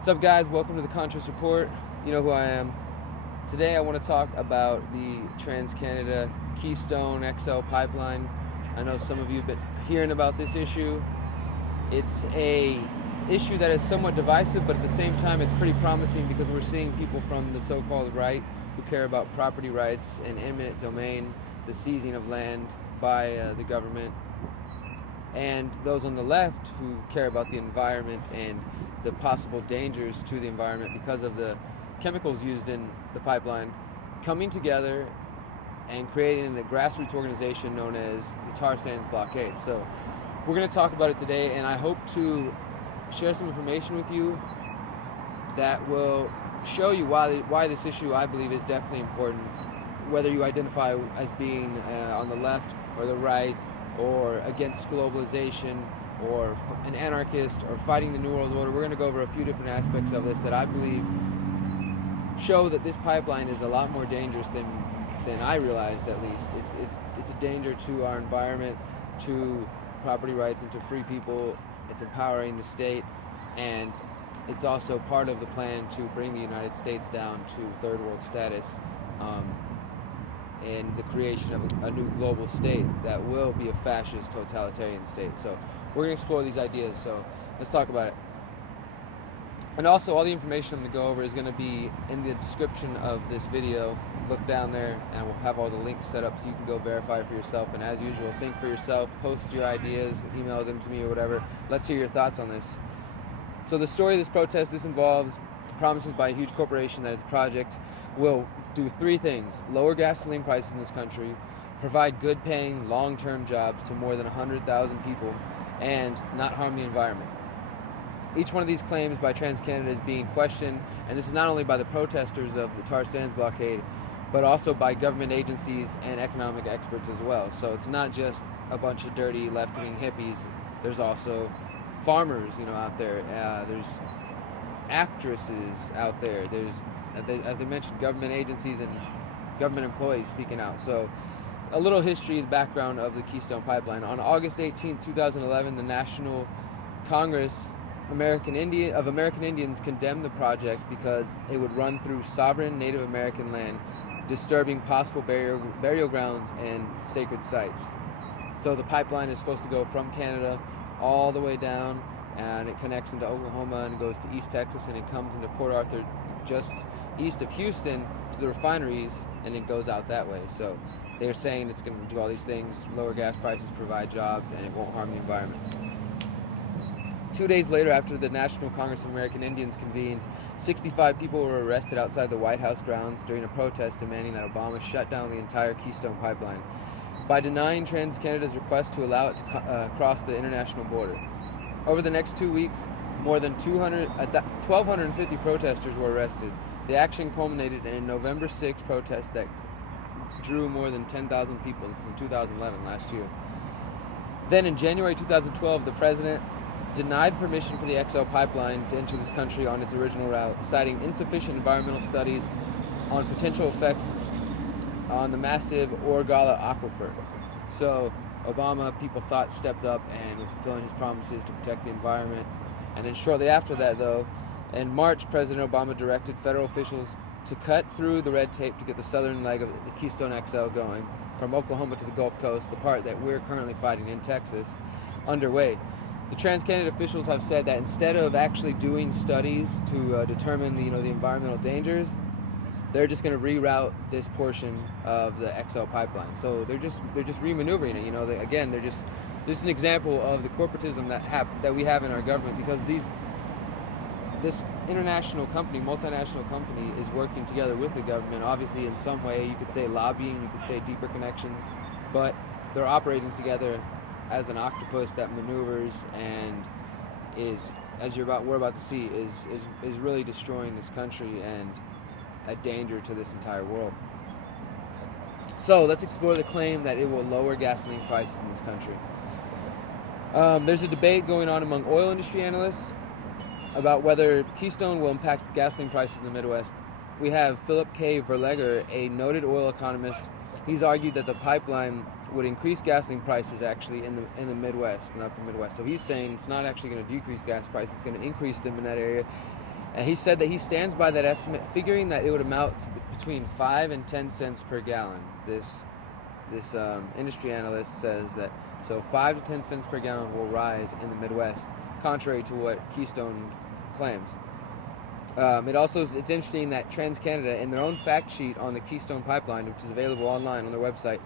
What's up, guys? Welcome to the Contrast Report. You know who I am. Today I want to talk about the Trans-Canada Keystone XL Pipeline. I know some of you have been hearing about this issue. It's a issue that is somewhat divisive, but at the same time it's pretty promising because we're seeing people from the so-called right who care about property rights and eminent domain, the seizing of land by the government, and those on the left who care about the environment and the possible dangers to the environment because of the chemicals used in the pipeline, coming together and creating a grassroots organization known as the Tar Sands Blockade. So we're going to talk about it today, and I hope to share some information with you that will show you why this issue, I believe, is definitely important, whether you identify as being on the left or the right, or against globalization, or an anarchist, or fighting the New World Order. We're going to go over a few different aspects of this that I believe show that this pipeline is a lot more dangerous than I realized, at least. It's a danger to our environment, to property rights, and to free people. It's empowering the state, and it's also part of the plan to bring the United States down to third world status, and the creation of a new global state that will be a fascist, totalitarian state. So we're going to explore these ideas, so let's talk about it. And also, all the information I'm going to go over is going to be in the description of this video. Look down there, and we'll have all the links set up so you can go verify for yourself. And as usual, think for yourself, post your ideas, email them to me or whatever. Let's hear your thoughts on this. So the story of this protest, this involves promises by a huge corporation that its project will do three things: lower gasoline prices in this country, provide good paying long-term jobs to more than 100,000 people, and not harm the environment. Each one of these claims by Trans-Canada is being questioned, and this is not only by the protesters of the Tar Sands blockade, but also by government agencies and economic experts as well. So it's not just a bunch of dirty left-wing hippies. There's also farmers, out there. There's actresses out there. There's, as they mentioned, government agencies and government employees speaking out. So a little history, the background of the Keystone Pipeline. On August 18, 2011, the National Congress of American Indians condemned the project because it would run through sovereign Native American land, disturbing possible burial grounds and sacred sites. So the pipeline is supposed to go from Canada all the way down, and it connects into Oklahoma and goes to East Texas, and it comes into Port Arthur just east of Houston to the refineries, and it goes out that way. So they're saying it's going to do all these things: lower gas prices, provide jobs, and it won't harm the environment. 2 days later, after the National Congress of American Indians convened, 65 people were arrested outside the White House grounds during a protest demanding that Obama shut down the entire Keystone Pipeline by denying Trans-Canada's request to allow it to cross the international border. Over the next 2 weeks, more than 1,250 protesters were arrested. The action culminated in a November 6 protest that drew more than 10,000 people. This is in 2011, last year. Then in January 2012, the president denied permission for the XL pipeline to enter this country on its original route, citing insufficient environmental studies on potential effects on the massive Orgala aquifer. So Obama, people thought, stepped up and was fulfilling his promises to protect the environment. And then shortly after that, though, in March, President Obama directed federal officials to cut through the red tape to get the southern leg of the Keystone XL going, from Oklahoma to the Gulf Coast, the part that we're currently fighting in Texas, underway. The Trans-Canada officials have said that instead of actually doing studies to determine the environmental dangers, they're just going to reroute this portion of the XL pipeline. So they're just remaneuvering it. This is an example of the corporatism that we have in our government, because this international company, multinational company, is working together with the government. Obviously, in some way, you could say lobbying, you could say deeper connections, but they're operating together as an octopus that maneuvers and is, as we're about to see, is really destroying this country and a danger to this entire world. So let's explore the claim that it will lower gasoline prices in this country. There's a debate going on among oil industry analysts about whether Keystone will impact gasoline prices in the Midwest. We have Philip K. Verleger, a noted oil economist. He's argued that the pipeline would increase gasoline prices actually in the Midwest, in the upper Midwest. So he's saying it's not actually going to decrease gas prices, it's going to increase them in that area. And he said that he stands by that estimate, figuring that it would amount to between 5 and 10 cents per gallon. This industry analyst says that 5 to 10 cents per gallon will rise in the Midwest, contrary to what Keystone claims. It's interesting that TransCanada, in their own fact sheet on the Keystone Pipeline, which is available online on their website,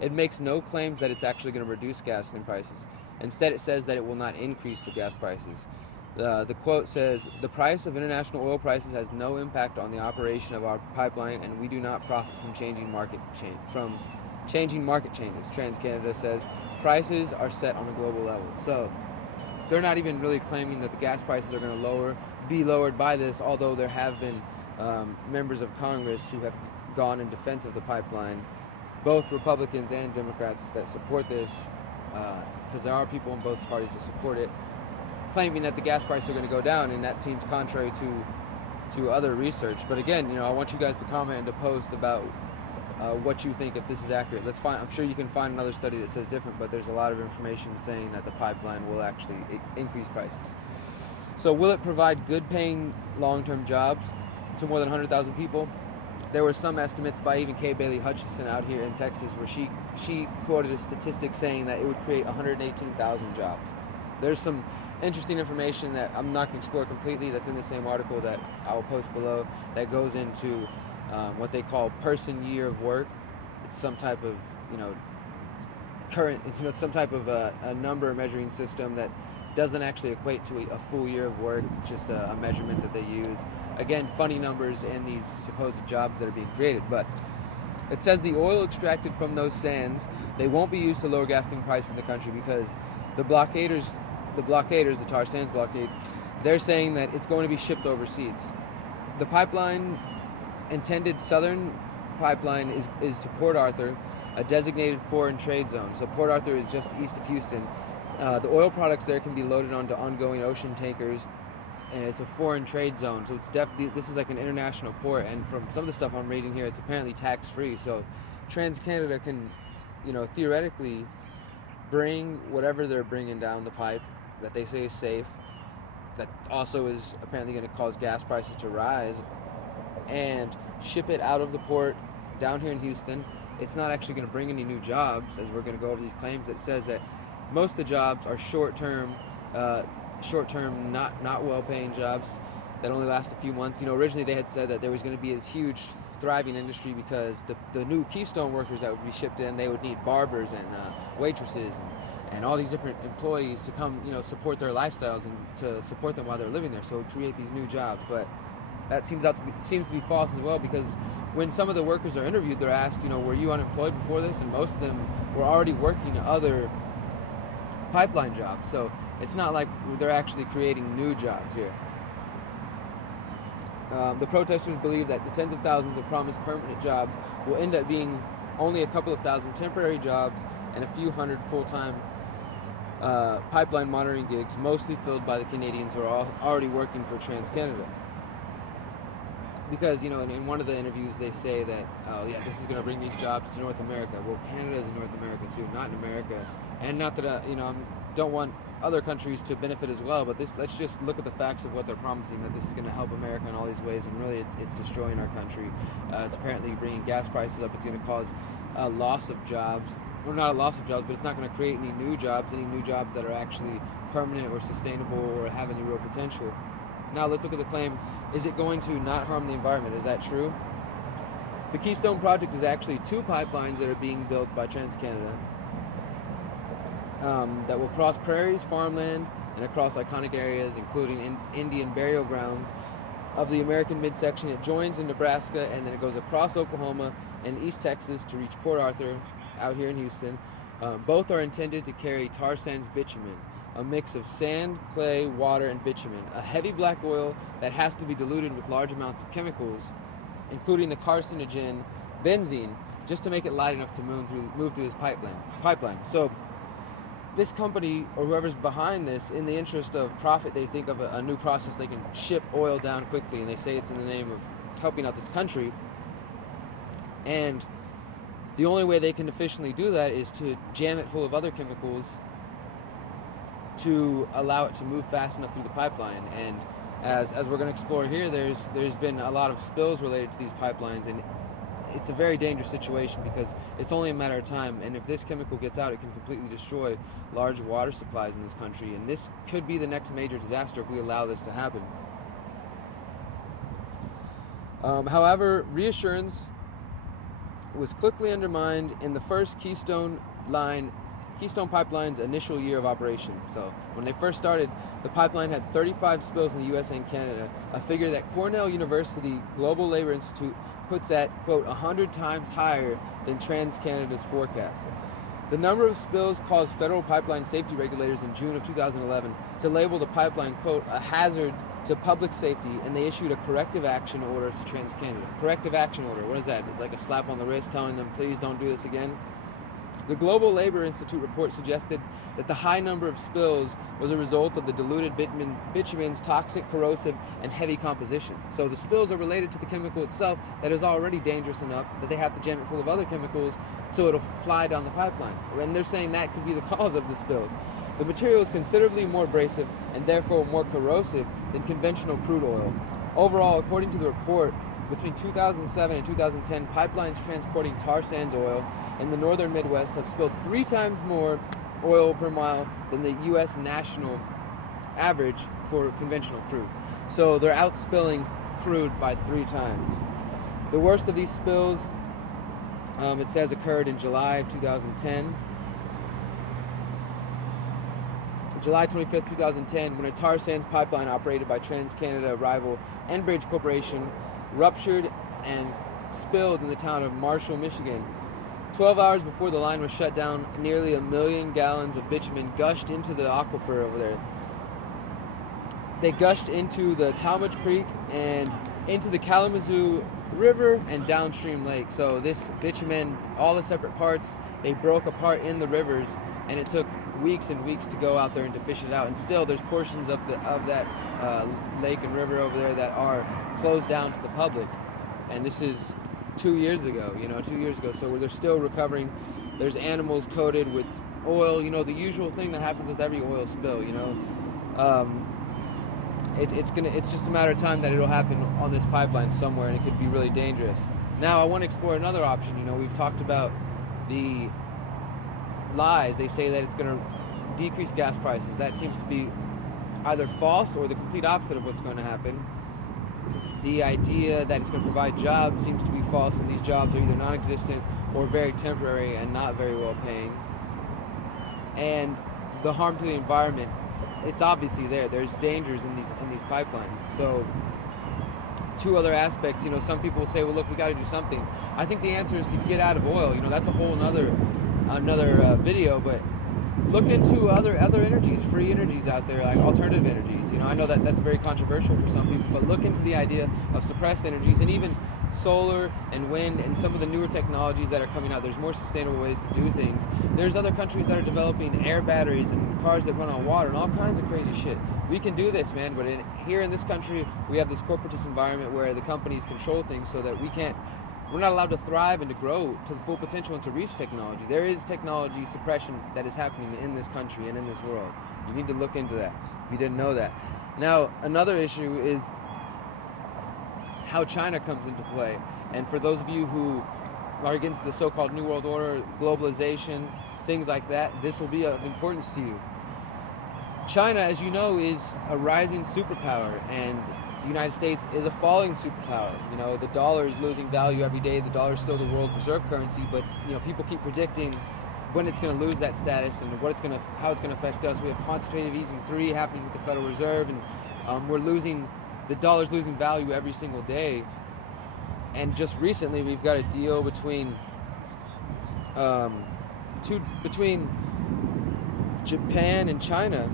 it makes no claims that it's actually going to reduce gasoline prices. Instead, it says that it will not increase the gas prices. The quote says, "The price of international oil prices has no impact on the operation of our pipeline, and we do not profit from changing market changes." TransCanada says prices are set on a global level. So they're not even really claiming that the gas prices are going to be lowered by this, although there have been members of Congress who have gone in defense of the pipeline, both Republicans and Democrats that support this, because there are people in both parties that support it, claiming that the gas prices are going to go down, and that seems contrary to other research. But again, I want you guys to comment and to post about what you think, if this is accurate. I'm sure you can find another study that says different, but there's a lot of information saying that the pipeline will actually increase prices. So will it provide good-paying long-term jobs to more than 100,000 people? There were some estimates by even Kay Bailey Hutchison out here in Texas where she quoted a statistic saying that it would create 118,000 jobs. There's some interesting information that I'm not going to explore completely that's in the same article that I will post below that goes into what they call person year of work. It's some type of some type of a number measuring system that doesn't actually equate to a full year of work, just a measurement that they use. Again, funny numbers in these supposed jobs that are being created. But it says the oil extracted from those sands, they won't be used to lower gasoline prices in the country, because the blockaders, the tar sands blockade, they're saying that it's going to be shipped overseas. The pipeline, intended southern pipeline, is to Port Arthur, a designated foreign trade zone. So Port Arthur is just east of Houston. The oil products there can be loaded onto ongoing ocean tankers, and it's a foreign trade zone. So this is like an international port, and from some of the stuff I'm reading here, it's apparently tax-free. So TransCanada can, theoretically bring whatever they're bringing down the pipe that they say is safe, that also is apparently going to cause gas prices to rise, and ship it out of the port down here in Houston. It's not actually going to bring any new jobs, as we're going to go over these claims. It says that most of the jobs are short-term, not well-paying jobs that only last a few months. Originally they had said that there was going to be this huge, thriving industry because the new Keystone workers that would be shipped in, they would need barbers and waitresses and all these different employees to come, support their lifestyles and to support them while they're living there. So create these new jobs, but that seems to be false as well, because when some of the workers are interviewed, they're asked, were you unemployed before this? And most of them were already working other pipeline jobs. So it's not like they're actually creating new jobs here. The protesters believe that the tens of thousands of promised permanent jobs will end up being only a couple of thousand temporary jobs and a few hundred full-time pipeline monitoring gigs, mostly filled by the Canadians who are already working for TransCanada. Because, in one of the interviews they say that, this is going to bring these jobs to North America. Well, Canada is in North America too, not in America. And not that, I don't want other countries to benefit as well, but let's just look at the facts of what they're promising, that this is going to help America in all these ways, and really it's destroying our country. It's apparently bringing gas prices up. It's going to cause a loss of jobs. Well, not a loss of jobs, but it's not going to create any new jobs that are actually permanent or sustainable or have any real potential. Now let's look at the claim. Is it going to not harm the environment? Is that true? The Keystone project is actually 2 pipelines that are being built by TransCanada that will cross prairies, farmland, and across iconic areas, including Indian burial grounds of the American midsection. It joins in Nebraska, and then it goes across Oklahoma and East Texas to reach Port Arthur out here in Houston. Both are intended to carry tar sands bitumen, a mix of sand, clay, water, and bitumen, a heavy black oil that has to be diluted with large amounts of chemicals, including the carcinogen benzene, just to make it light enough to move through this pipeline. So this company, or whoever's behind this, in the interest of profit, they think of a new process. They can ship oil down quickly, and they say it's in the name of helping out this country. And the only way they can efficiently do that is to jam it full of other chemicals to allow it to move fast enough through the pipeline. And as we're going to explore here, there's been a lot of spills related to these pipelines, and it's a very dangerous situation because it's only a matter of time, and if this chemical gets out, it can completely destroy large water supplies in this country, and this could be the next major disaster if we allow this to happen. However, reassurance was quickly undermined in the first Keystone Pipeline's initial year of operation. So when they first started, the pipeline had 35 spills in the US and Canada, a figure that Cornell University Global Labor Institute puts at, quote, 100 times higher than TransCanada's forecast. The number of spills caused federal pipeline safety regulators in June of 2011 to label the pipeline, quote, a hazard to public safety, and they issued a corrective action order to TransCanada. Corrective action order, what is that? It's like a slap on the wrist telling them, please don't do this again. The Global Labor Institute report suggested that the high number of spills was a result of the diluted bitumen's toxic, corrosive, and heavy composition. So the spills are related to the chemical itself that is already dangerous enough that they have to jam it full of other chemicals so it'll fly down the pipeline. And they're saying that could be the cause of the spills. The material is considerably more abrasive and therefore more corrosive than conventional crude oil. Overall, according to the report, between 2007 and 2010, pipelines transporting tar sands oil in the northern Midwest have spilled 3 times more oil per mile than the U.S. national average for conventional crude. So they're outspilling crude by 3 times. The worst of these spills, it says, occurred in July of 2010. July 25th, 2010, when a tar sands pipeline operated by TransCanada rival Enbridge Corporation ruptured and spilled in the town of Marshall, Michigan. 12 hours before the line was shut down, nearly 1 million gallons of bitumen gushed into the aquifer over there. They gushed into the Talmadge Creek and into the Kalamazoo River and downstream lake. So this bitumen, all the separate parts, they broke apart in the rivers, and it took weeks and weeks to go out there and to fish it out. And still, there's portions of that lake and river over there that are closed down to the public. And this is 2 years ago, 2 years ago. So they're still recovering. There's animals coated with oil, the usual thing that happens with every oil spill, It's just a matter of time that it'll happen on this pipeline somewhere, and it could be really dangerous. Now, I want to explore another option. We've talked about the lies. They say that it's going to decrease gas prices. That seems to be either false or the complete opposite of what's going to happen. The idea that it's going to provide jobs seems to be false, and these jobs are either non-existent or very temporary and not very well paying. And the harm to the environment, it's obviously there. There's dangers in these pipelines. So 2 other aspects, some people will say, well, look, we got to do something. I think the answer is to get out of oil. That's a whole another video, but look into other energies, free energies out there, like alternative energies. I know that that's very controversial for some people, but look into the idea of suppressed energies, and even solar and wind and some of the newer technologies that are coming out. There's more sustainable ways to do things. There's other countries that are developing air batteries and cars that run on water and all kinds of crazy shit. We can do this, man, but here in this country, we have this corporatist environment where the companies control things so that we're not allowed to thrive and to grow to the full potential and to reach technology. There is technology suppression that is happening in this country and in this world. You need to look into that if you didn't know that. Now, another issue is how China comes into play. And for those of you who are against the so-called New World Order, globalization, things like that, this will be of importance to you. China, as you know, is a rising superpower, and the United States is a falling superpower. The dollar is losing value every day. The dollar is still the world reserve currency, but people keep predicting when it's going to lose that status and how it's going to affect us. We have quantitative easing 3 happening with the Federal Reserve, and the dollar's losing value every single day. And just recently, we've got a deal between Japan and China,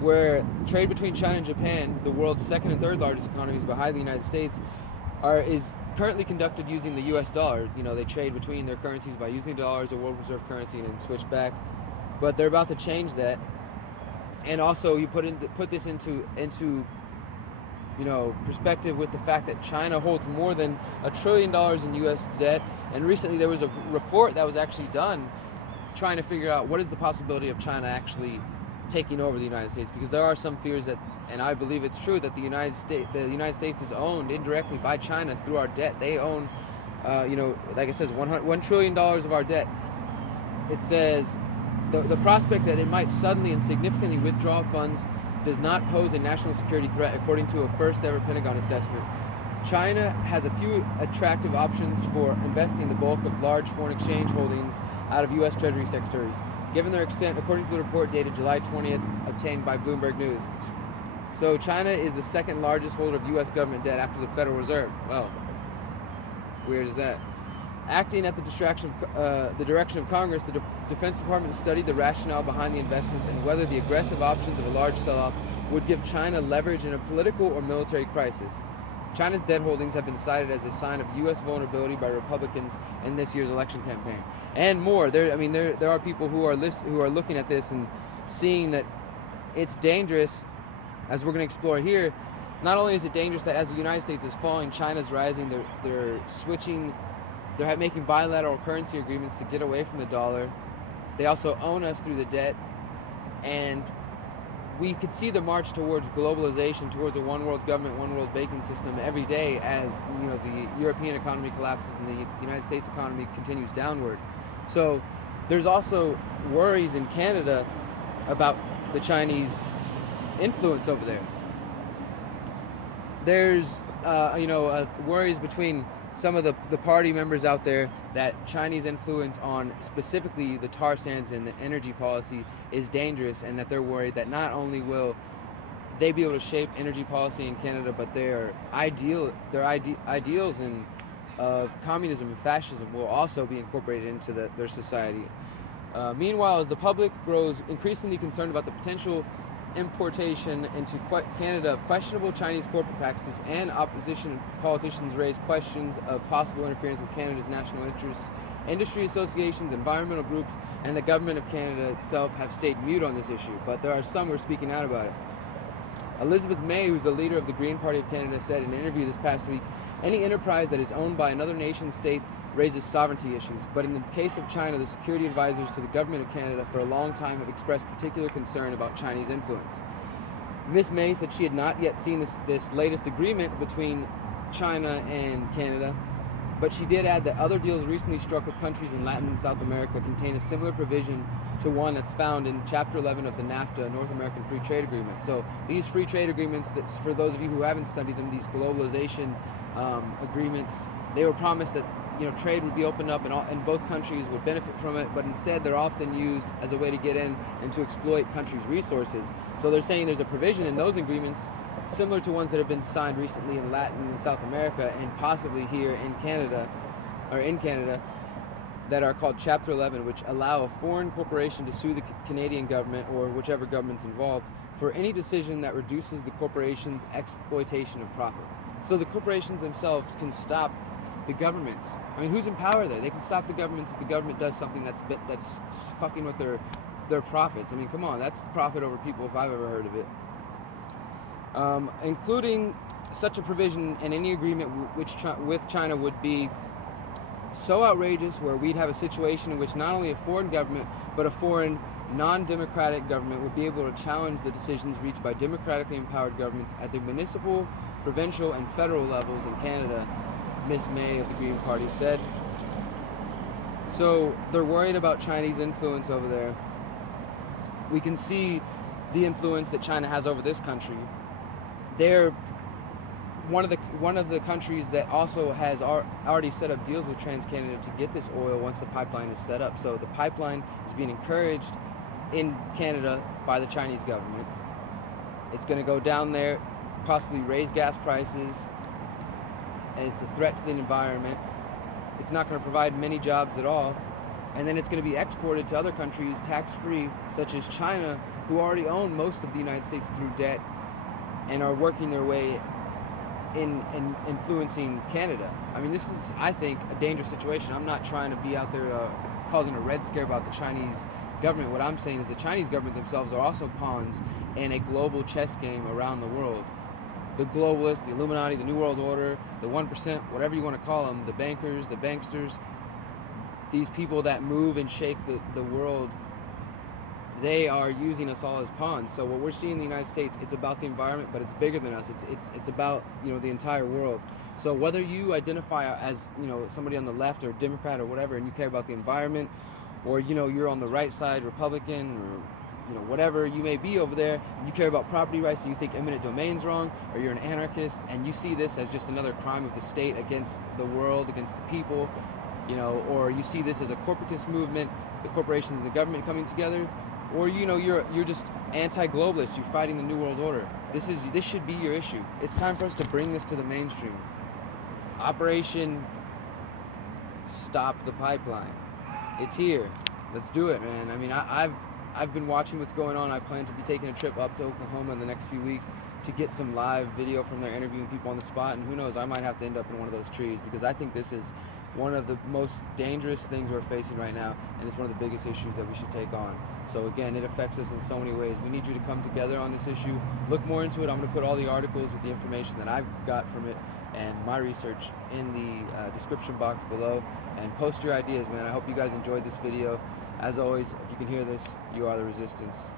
where trade between China and Japan, the world's second and third largest economies behind the United States, is currently conducted using the U.S. dollar. They trade between their currencies by using the dollar as a world reserve currency and then switch back. But they're about to change that. And also, you put this into perspective with the fact that China holds more than $1 trillion in U.S. debt. And recently, there was a report that was actually done trying to figure out what is the possibility of China actually taking over the United States, because there are some fears that, and I believe it's true, that the United States is owned indirectly by China through our debt. They own, like it says, $1 trillion of our debt. It says the prospect that it might suddenly and significantly withdraw funds does not pose a national security threat, according to a first-ever Pentagon assessment. China has a few attractive options for investing the bulk of large foreign exchange holdings out of U.S. Treasury secretaries, given their extent, according to the report dated July 20th, obtained by Bloomberg News. So China is the second largest holder of U.S. government debt after the Federal Reserve. Well, weird is that? Acting at the direction of Congress, the Defense Department studied the rationale behind the investments and whether the aggressive options of a large sell-off would give China leverage in a political or military crisis. China's debt holdings have been cited as a sign of U.S. vulnerability by Republicans in this year's election campaign, and more. There are people who are looking at this and seeing that it's dangerous, as we're going to explore here. Not only is it dangerous that as the United States is falling, China's rising. They're switching. They're making bilateral currency agreements to get away from the dollar. They also own us through the debt, and we could see the march towards globalization, towards a one world government, one world banking system every day as the European economy collapses and the United States economy continues downward. So there's also worries in Canada about the Chinese influence over there. There's worries between some of the party members out there that Chinese influence on specifically the tar sands and the energy policy is dangerous, and that they're worried that not only will they be able to shape energy policy in Canada, but their ideals of communism and fascism will also be incorporated into their society. Meanwhile, as the public grows increasingly concerned about the potential importation into Canada of questionable Chinese corporate practices, and opposition politicians raise questions of possible interference with Canada's national interests, industry associations, environmental groups, and the government of Canada itself have stayed mute on this issue, but there are some who are speaking out about it. Elizabeth May, who's the leader of the Green Party of Canada, said in an interview this past week, "Any enterprise that is owned by another nation state raises sovereignty issues, but in the case of China, the security advisors to the government of Canada for a long time have expressed particular concern about Chinese influence." Ms. May said she had not yet seen this latest agreement between China and Canada, but she did add that other deals recently struck with countries in Latin and South America contain a similar provision to one that's found in Chapter 11 of the NAFTA, North American Free Trade Agreement. So these free trade agreements, that's for those of you who haven't studied them, these globalization agreements, they were promised that trade would be opened up and both countries would benefit from it, but instead they're often used as a way to get in and to exploit countries' resources. So they're saying there's a provision in those agreements similar to ones that have been signed recently in Latin and South America, and possibly here in Canada, that are called Chapter 11, which allow a foreign corporation to sue the Canadian government, or whichever government's involved, for any decision that reduces the corporation's exploitation of profit. So the corporations themselves can stop the governments. I mean, who's in power there? They can stop the governments if the government does something that's fucking with their profits. I mean, come on, that's profit over people if I've ever heard of it. Including such a provision in any agreement with China would be so outrageous, where we'd have a situation in which not only a foreign government, but a foreign non-democratic government would be able to challenge the decisions reached by democratically empowered governments at the municipal, provincial, and federal levels in Canada, Ms. May of the Green Party said. So they're worried about Chinese influence over there. We can see the influence that China has over this country. They're one of the countries that also has already set up deals with TransCanada to get this oil once the pipeline is set up. So the pipeline is being encouraged in Canada by the Chinese government. It's going to go down there, possibly raise gas prices, and it's a threat to the environment. It's not going to provide many jobs at all, and then it's going to be exported to other countries tax-free, such as China, who already own most of the United States through debt and are working their way in influencing Canada. I mean, this is, I think, a dangerous situation. I'm not trying to be out there causing a red scare about the Chinese government. What I'm saying is the Chinese government themselves are also pawns in a global chess game around the world. The globalists, the Illuminati, the New World Order, the 1%, whatever you want to call them, the bankers, the banksters, these people that move and shake the world, they are using us all as pawns. So what we're seeing in the United States, it's about the environment, but it's bigger than us. It's about, you know, the entire world. So whether you identify as, you know, somebody on the left or Democrat or whatever, and you care about the environment, or, you know, you're on the right side, Republican, or, you know, whatever you may be over there, you care about property rights and you think eminent domain's wrong, or you're an anarchist and you see this as just another crime of the state against the world, against the people, you know, or you see this as a corporatist movement, the corporations and the government coming together, or, you know, you're just anti-globalist, you're fighting the New World Order. This should be your issue. It's time for us to bring this to the mainstream. Operation Stop the Pipeline. It's here. Let's do it, man. I mean, I've been watching what's going on. I plan to be taking a trip up to Oklahoma in the next few weeks to get some live video from there, interviewing people on the spot, and who knows, I might have to end up in one of those trees, because I think this is one of the most dangerous things we're facing right now, and it's one of the biggest issues that we should take on. So again, it affects us in so many ways. We need you to come together on this issue, look more into it. I'm going to put all the articles with the information that I've got from it and my research in the description box below, and post your ideas, man. I hope you guys enjoyed this video. As always, if you can hear this, you are the resistance.